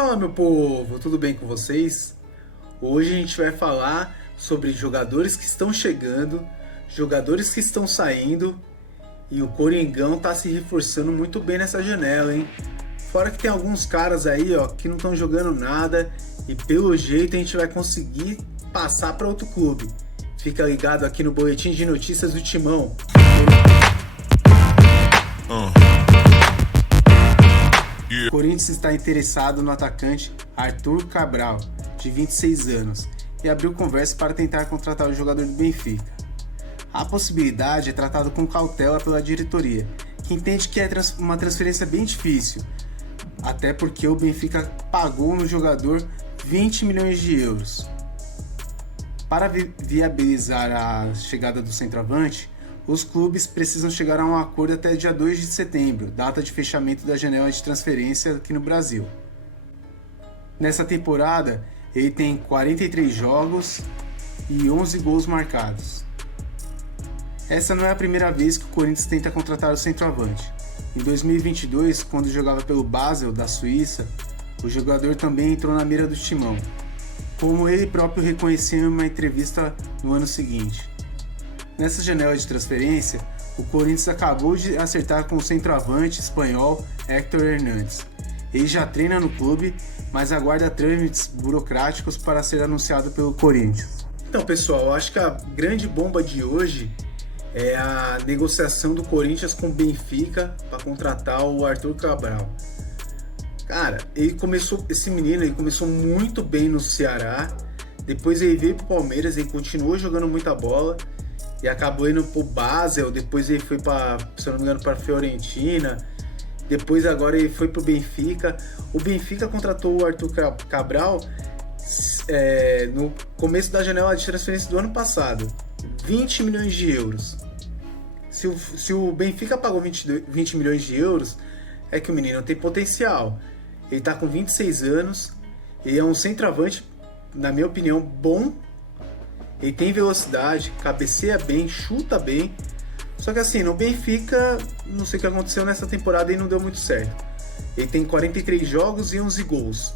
Fala, meu povo, tudo bem com vocês? Hoje a gente vai falar sobre jogadores que estão chegando, jogadores que estão saindo, e o Coringão tá se reforçando muito bem nessa janela, hein? Fora que tem alguns caras aí, ó, que não estão jogando nada e pelo jeito a gente vai conseguir passar para outro clube. Fica ligado aqui no Boletim de Notícias do Timão. O Corinthians está interessado no atacante Arthur Cabral, de 26 anos, e abriu conversa para tentar contratar o jogador do Benfica. A possibilidade é tratada com cautela pela diretoria, que entende que é uma transferência bem difícil, até porque o Benfica pagou no jogador 20 milhões de euros. Para viabilizar a chegada do centroavante, os clubes precisam chegar a um acordo até dia 2 de setembro, data de fechamento da janela de transferência aqui no Brasil. Nessa temporada, ele tem 43 jogos e 11 gols marcados. Essa não é a primeira vez que o Corinthians tenta contratar o centroavante. Em 2022, quando jogava pelo Basel, da Suíça, o jogador também entrou na mira do timão, como ele próprio reconheceu em uma entrevista no ano seguinte. Nessa janela de transferência, o Corinthians acabou de acertar com o centroavante espanhol Héctor Hernández. Ele já treina no clube, mas aguarda trâmites burocráticos para ser anunciado pelo Corinthians. Então, pessoal, eu acho que a grande bomba de hoje é a negociação do Corinthians com o Benfica para contratar o Arthur Cabral. Cara, esse menino ele começou muito bem no Ceará, depois ele veio pro Palmeiras, ele continuou jogando muita bola e acabou indo pro Basel, depois ele foi para, se eu não me engano, para Fiorentina, depois agora ele foi pro Benfica. O Benfica contratou o Arthur Cabral no começo da janela de transferência do ano passado, 20 milhões de euros. Se o Benfica pagou 20 milhões de euros, é que o menino tem potencial. Ele tá com 26 anos, ele é um centroavante, na minha opinião, bom. Ele tem velocidade, cabeceia bem, chuta bem. Só que assim, no Benfica, não sei o que aconteceu nessa temporada e não deu muito certo. Ele tem 43 jogos e 11 gols.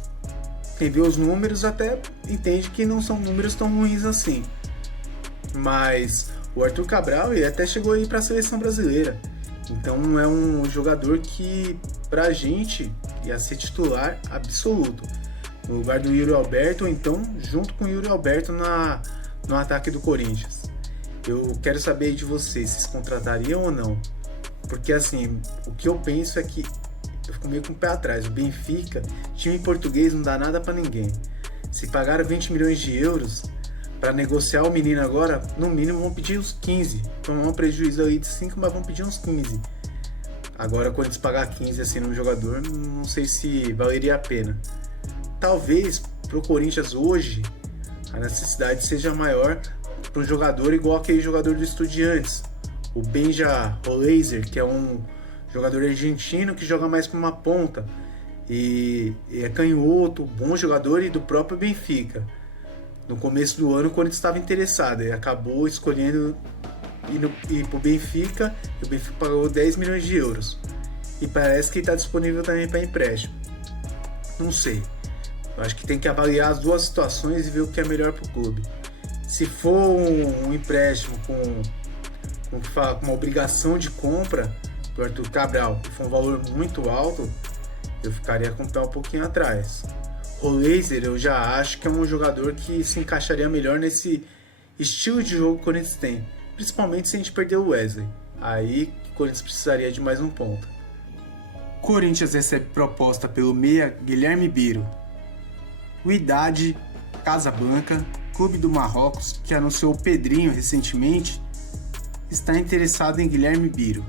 Quem vê os números até entende que não são números tão ruins assim. Mas o Arthur Cabral ele até chegou aí para a seleção brasileira. Então é um jogador que pra gente ia ser titular absoluto. No lugar do Yuri Alberto, ou então junto com o Yuri Alberto no ataque do Corinthians. Eu quero saber de vocês contratariam ou não? Porque assim, o que eu penso é que eu fico meio com o pé atrás. O Benfica, time português, não dá nada pra ninguém. Se pagaram 20 milhões de euros para negociar o menino agora, no mínimo vão pedir uns 15. Tomar um prejuízo aí de 5, mas vão pedir uns 15. Agora, quando eles pagar 15 assim no jogador, não sei se valeria a pena. Talvez pro Corinthians hoje a necessidade seja maior para um jogador igual aquele jogador do Estudiantes, o Benja Roleiser, que é um jogador argentino que joga mais com uma ponta e é canhoto, bom jogador, e do próprio Benfica. No começo do ano, o Corinthians estava interessado e acabou escolhendo ir para o Benfica, e o Benfica pagou 10 milhões de euros. E parece que está disponível também para empréstimo. Não sei. Eu acho que tem que avaliar as duas situações e ver o que é melhor para o clube. Se for um empréstimo com uma obrigação de compra do Arthur Cabral, que for um valor muito alto, eu ficaria com o pé um pouquinho atrás. O Laser eu já acho que é um jogador que se encaixaria melhor nesse estilo de jogo que o Corinthians tem, principalmente se a gente perder o Wesley. Aí o Corinthians precisaria de mais um ponto. O Corinthians recebe proposta pelo meia Guilherme Biro. O Idade Casablanca, clube do Marrocos, que anunciou o Pedrinho recentemente, está interessado em Guilherme Biro.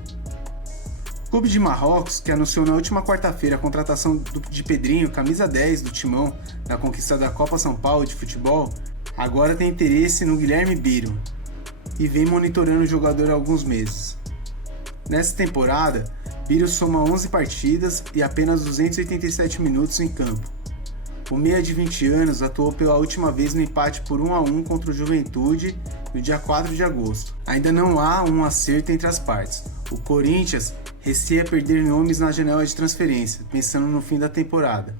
O clube de Marrocos, que anunciou na última quarta-feira a contratação de Pedrinho, camisa 10 do Timão, na conquista da Copa São Paulo de futebol, agora tem interesse no Guilherme Biro e vem monitorando o jogador há alguns meses. Nessa temporada, Biro soma 11 partidas e apenas 287 minutos em campo. O meia de 20 anos atuou pela última vez no empate por 1-1 contra o Juventude no dia 4 de agosto. Ainda não há um acerto entre as partes. O Corinthians receia perder nomes na janela de transferência, pensando no fim da temporada.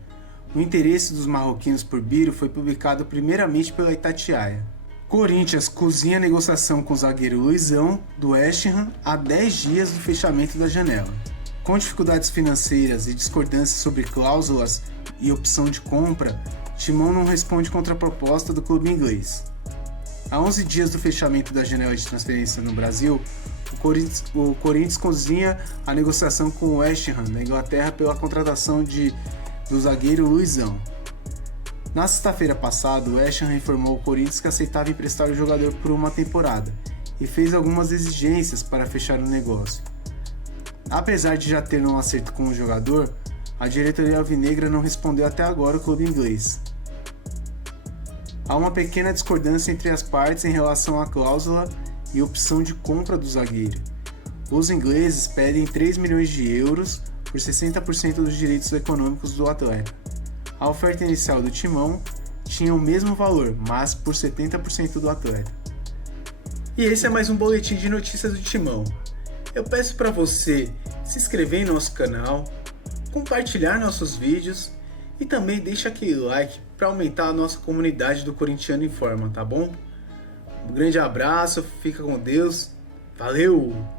O interesse dos marroquinos por Biro foi publicado primeiramente pela Itatiaia. Corinthians cozinha a negociação com o zagueiro Luizão, do West Ham, há 10 dias do fechamento da janela. Com dificuldades financeiras e discordâncias sobre cláusulas e opção de compra, Timão não responde contra a proposta do clube inglês. Há 11 dias do fechamento da janela de transferência no Brasil, o Corinthians cozinha a negociação com o West Ham, da Inglaterra, pela contratação do zagueiro Luizão. Na sexta-feira passada, o West Ham informou ao Corinthians que aceitava emprestar o jogador por uma temporada e fez algumas exigências para fechar o negócio. Apesar de já ter um acerto com o jogador, a diretoria alvinegra não respondeu até agora o clube inglês. Há uma pequena discordância entre as partes em relação à cláusula e opção de compra do zagueiro. Os ingleses pedem 3 milhões de euros por 60% dos direitos econômicos do atleta. A oferta inicial do Timão tinha o mesmo valor, mas por 70% do atleta. E esse é mais um boletim de notícias do Timão. Eu peço para você se inscrever em nosso canal, compartilhar nossos vídeos e também deixa aquele like para aumentar a nossa comunidade do Corintiano em Forma, tá bom? Um grande abraço, fica com Deus, valeu!